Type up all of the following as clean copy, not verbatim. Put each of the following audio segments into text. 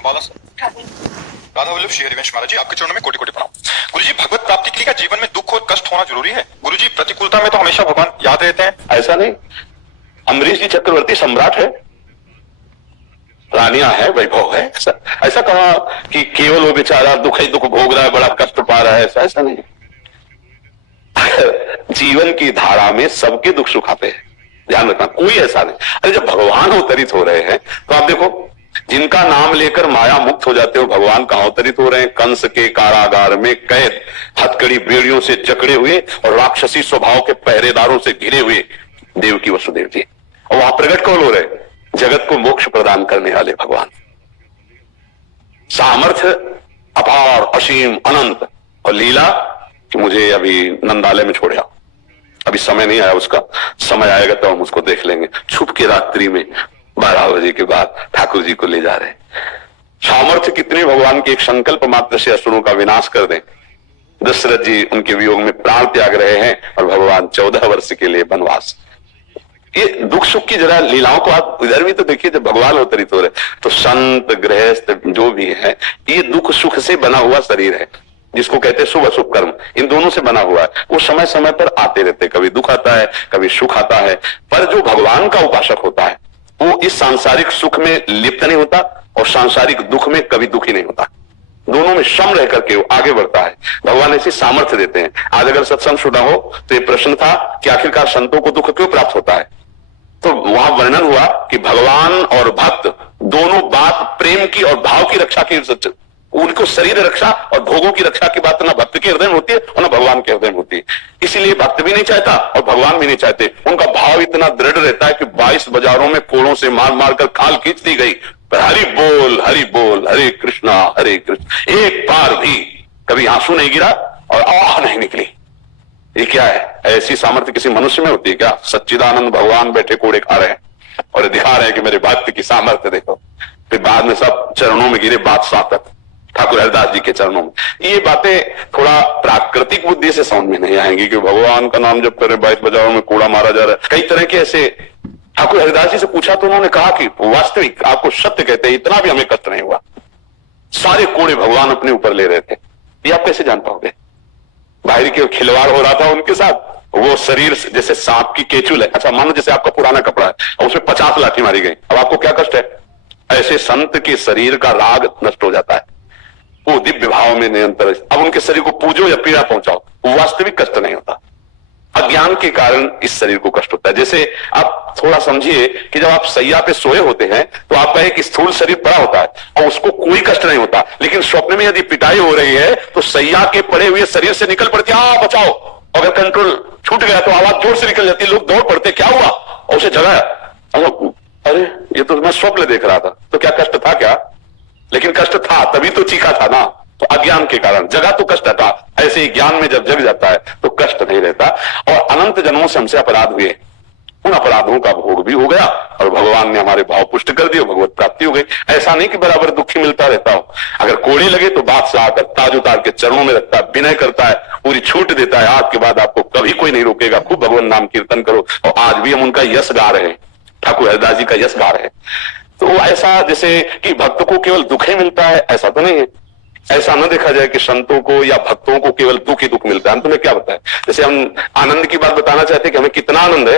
अम्बाला से राधा वल्लभ श्री हरिवंश महाराज जी, आपके चरणों में कोटि कोटि प्रणाम। गुरुजी, भगवत प्राप्ति के लिए क्या जीवन में दुख और कष्ट होना जरूरी है? गुरुजी, प्रतिकूलता में तो हमेशा भगवान याद रहते हैं। ऐसा नहीं, अम्बरीश जी चक्रवर्ती सम्राट है, रानियां है, वैभव है। ऐसा कहा कि केवल वो बेचारा दुख ही दुख भोग रहा है, बड़ा कष्ट पा रहा है, ऐसा नहीं। जीवन की धारा में सबके दुख सुख आते हैं, ध्यान रखना, कोई ऐसा नहीं। अरे जब भगवान अवतरित हो रहे हैं तो आप देखो, जिनका नाम लेकर माया मुक्त हो जाते हो, भगवान कहां अवतरित हो रहे हैं? कंस के कारागार में कैद, हथकड़ी बेड़ियों से जकड़े हुए और राक्षसी स्वभाव के पहरेदारों से घिरे हुए देवकी वसुदेव जी, और वहां प्रकट कौन हो रहे? जगत को मोक्ष प्रदान करने वाले भगवान। सामर्थ्य अपार, असीम, अनंत, और लीला कि मुझे अभी नंदालय में छोड़ आओ, अभी समय नहीं आया उसका, समय आएगा तो हम उसको देख लेंगे। छुप के रात्रि में 12 बजे के बाद ठाकुर जी को ले जा रहे हैं। सामर्थ्य कितने भगवान के एक संकल्प मात्र से असुरों का विनाश कर दें। दशरथ जी उनके वियोग में प्राण त्याग रहे हैं और भगवान 14 वर्ष के लिए वनवास। ये दुख सुख की जरा लीलाओं को आप इधर भी तो देखिए, जब भगवान अवतरित हो रहे तो संत गृहस्थ जो भी है, ये दुख सुख से बना हुआ शरीर है, जिसको कहते हैं शुभ अशुभ कर्म, इन दोनों से बना हुआ है। वो समय समय पर आते रहते, कभी दुख आता है, कभी सुख आता है। पर जो भगवान का उपासक होता है वो इस सांसारिक सुख में लिप्त नहीं होता और सांसारिक दुख में कभी दुखी नहीं होता, दोनों में सम रह करके वो आगे बढ़ता है। भगवान ऐसी सामर्थ्य देते हैं। आज अगर सत्संग सुना हो तो ये प्रश्न था कि आखिरकार संतों को दुख क्यों प्राप्त होता है, तो वहां वर्णन हुआ कि भगवान और भक्त दोनों बात प्रेम की और भाव की रक्षा की, उनको शरीर रक्षा और भोगों की रक्षा की बात ना भक्त के हृदय में होती है और ना भगवान के हृदय में होती है। इसीलिए भक्त भी नहीं चाहता और भगवान भी नहीं चाहते। उनका भाव इतना दृढ़ रहता है कि 22 बाजारों में कोड़ों से मार मार कर खाल खींच दी गई, पर हरि बोल हरे कृष्णा, एक बार भी कभी आंसू नहीं गिरा और आह नहीं निकली। ये क्या है? ऐसी सामर्थ्य किसी मनुष्य में होती है क्या? सच्चिदानंद भगवान बैठे कोड़े खा रहे हैं और दिखा रहे हैं कि मेरे भक्त की सामर्थ्य देखो। फिर बाद में सब चरणों में गिरे, बादशाह तक ठाकुर हरिदास जी के चरणों में। ये बातें थोड़ा प्राकृतिक बुद्धि से समझ में नहीं आएंगी कि भगवान का नाम जब करें 22 बाजारों में कूड़ा मारा जा रहा है, कई तरह के ऐसे। ठाकुर हरिदास जी से पूछा तो उन्होंने कहा कि वास्तविक आपको सत्य कहते हैं, इतना भी हमें कष्ट नहीं हुआ, सारे कोड़े भगवान अपने ऊपर ले रहे थे। ये आप कैसे जान पाओगे? बाहरी के खिलवाड़ हो रहा था उनके साथ, वो शरीर जैसे सांप की केचुल है। अच्छा मानो जैसे आपका पुराना कपड़ा है और उसमें 50 लाठी मारी गई, अब आपको क्या कष्ट है? ऐसे संत के शरीर का राग नष्ट हो जाता है, वो दिव्य भाव में निरंतर। अब उनके शरीर को पूजो या पीड़ा पहुंचाओ, वास्तविक कष्ट नहीं होता। अज्ञान के कारण इस शरीर को कष्ट होता है। जैसे आप थोड़ा समझिए कि जब आप सैया पे सोए होते हैं तो आपका एक स्थूल शरीर पड़ा होता है और उसको कोई कष्ट नहीं होता, लेकिन स्वप्न में यदि पिटाई हो रही है तो सैया के पड़े हुए शरीर से निकल पड़ती है, बचाओ। अगर कंट्रोल छूट गया तो आवाज जोर से निकल जाती है, लोग दौड़ पड़ते, क्या हुआ? और उसे जगाया, अरे ये तो मैं स्वप्न देख रहा था। तो क्या कष्ट था क्या? लेकिन कष्ट था, तभी तो चीखा था ना। तो अज्ञान के कारण जगा तो कष्ट था। ऐसे ही ज्ञान में जब जग जाता है तो कष्ट नहीं रहता। और अनंत जन्मों से हमसे अपराध हुए, उन अपराधों का भोग भी हो गया और भगवान ने हमारे भाव पुष्ट कर दिए, भगवत प्राप्ति हो गई। ऐसा नहीं कि बराबर दुखी मिलता रहता हो। अगर कोड़े लगे तो बादशाह आकर ताज उतार के चरणों में रखता है, विनय करता है, पूरी छूट देता है। आज के बाद आपको कभी कोई नहीं रोकेगा, खूब भगवान नाम कीर्तन करो। और आज भी हम उनका यश गा रहे हैं, ठाकुर हरिदास जी का यश गा रहे हैं। तो ऐसा जैसे कि भक्त को केवल दुख ही मिलता है, ऐसा तो नहीं है। ऐसा न देखा जाए कि संतों को या भक्तों को केवल दुख ही दुख मिलता है। हम तुम्हें क्या बताएं, जैसे हम आनंद की बात बताना चाहते हैं कि हमें कितना आनंद है,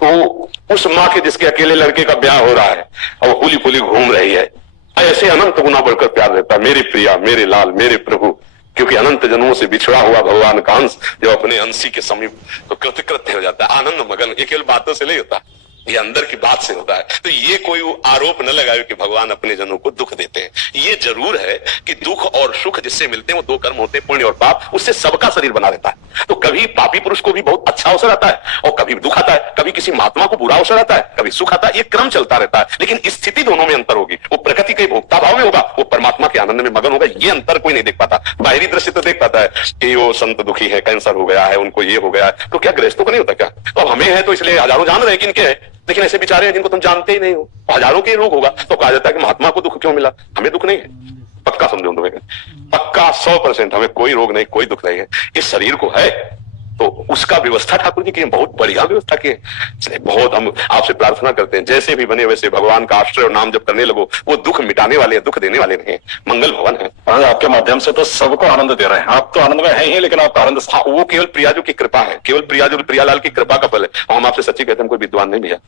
तो उस माँ के जिसके अकेले लड़के का ब्याह हो रहा है और वो फूली फूली घूम रही है, ऐसे अनंत गुना बढ़कर प्यार रहता है, मेरे प्रिया, मेरे लाल, मेरे प्रभु। क्योंकि अनंत जन्मों से बिछड़ा हुआ भगवान का अंश जब अपने अंशी के समीप तो कृतकृत्य हो जाता है, आनंद मगन। ये केवल बातों से नहीं होता, ये अंदर की बात से होता है। तो ये कोई आरोप न लगाए कि भगवान अपने जनों को दुख देते हैं। ये जरूर है कि दुख और सुख जिससे मिलते हैं वो दो कर्म होते हैं, पुण्य और पाप। उससे सबका शरीर बना रहता है। तो कभी पापी पुरुष को भी बहुत अच्छा अवसर आता है और कभी दुख आता है, कभी किसी महात्मा को बुरा अवसर आता है, कभी सुख आता है। ये क्रम चलता रहता है, लेकिन स्थिति दोनों में अंतर होगी। वो प्रकृति के भोक्ता भाव में होगा, वो परमात्मा के आनंद में मगन होगा। ये अंतर कोई नहीं देख पाता। बाहरी दृश्य तो देख पाता है कि वो संत दुखी है, कैंसर हो गया है, उनको ये हो गया है। तो क्या गृहस्थों को नहीं होता क्या? तो हमें है तो इसलिए हजारों जान रहे हैं किनके है, लेकिन ऐसे बेचारे हैं जिनको तुम जानते ही नहीं हो, हजारों के रोग होगा। तो कहा जाता है कि महात्मा को दुख क्यों मिला, हमें दुख नहीं है। पक्का समझो तुम्हें, पक्का 100% हमें कोई रोग नहीं, कोई दुख नहीं है। इस शरीर को है तो उसका व्यवस्था ठाकुर जी की बहुत बढ़िया व्यवस्था की है। इसलिए बहुत हम आपसे प्रार्थना करते हैं, जैसे भी बने वैसे भगवान का आश्रय और नाम जब करने लगो, वो दुख मिटाने वाले हैं, दुख देने वाले नहीं, मंगल भवन है। महाराज आपके माध्यम से तो सबको आनंद दे रहे हैं, आप तो आनंद में हैं ही, लेकिन आप आनंद हाँ, वो केवल प्रियाजू की कृपा है, केवल प्रियाजू प्रियालाल की कृपा का फल है। और हम आपसे सच्ची कहते हैं, कोई विद्वान नहीं भैया,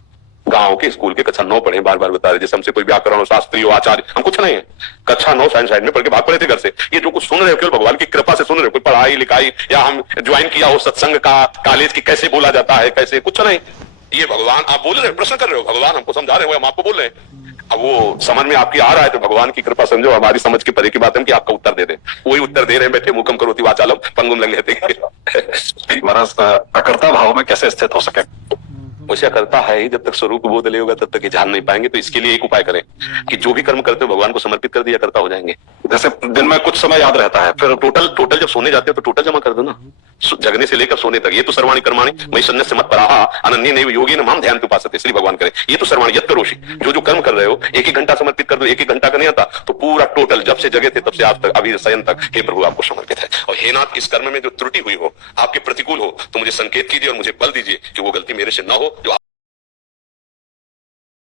गांव के स्कूल के कक्षा 9 पढ़े, बार बार बता रहे, जैसे हमसे कोई व्याकरण हो, शास्त्री हो, आचार्य, हम कुछ नहीं है, कक्षा 9 साइड में पढ़ के भाग पड़े थे घर से। ये जो कुछ सुन रहे हो केवल भगवान की कृपा से सुन रहे हो, कोई पढ़ाई लिखाई या हम ज्वाइन किया हो सत्संग का, कॉलेज की कैसे बोला जाता है, कैसे, कुछ नहीं। ये भगवान आप बोल रहे हो, प्रश्न कर रहे हो, भगवान हमको समझा रहे हो, हम आपको बोल रहे हैं। अब वो समझ में आपकी आ रहा है तो भगवान की कृपा समझो, हमारी समझ के परे की बात है कि आपका उत्तर दे दे। वही उत्तर दे रहे हैं, बैठे मुकम करोति वाचालम पंगुम लंघयते। महाराज अकर्ता भाव में कैसे स्थित हो सके? वैसे करता है ही, जब तक स्वरूप बोध ले होगा तब तक ये जान नहीं पाएंगे। तो इसके लिए एक उपाय करें कि जो भी कर्म करते हो भगवान को समर्पित कर दिया, करता हो जाएंगे। जैसे दिन में कुछ समय याद रहता है, फिर टोटल जब सोने जाते हो तो टोटल जमा कर दो ना, जगने से लेकर सोने तक। ये तो सर्वाणी कर्माणी मई सन्न्यास मत पराहा अनन्य नैव योगेन माम ध्यान उपासते, श्री भगवान करे। ये तो सर्वाणी यत् करोषि, जो कर रहे हो 1-1 घंटा समर्पित कर दो। 1-1 घंटा का नहीं आता तो पूरा टोटल जब से जगे थे तब से आज तक अभी शयन तक, हे प्रभु आपको समर्पित है। और हे नाथ, इस कर्म में जो त्रुटि हुई हो, आपके प्रतिकूल हो, तो मुझे संकेत कीजिए और मुझे बल दीजिए कि वो गलती मेरे से न हो, जो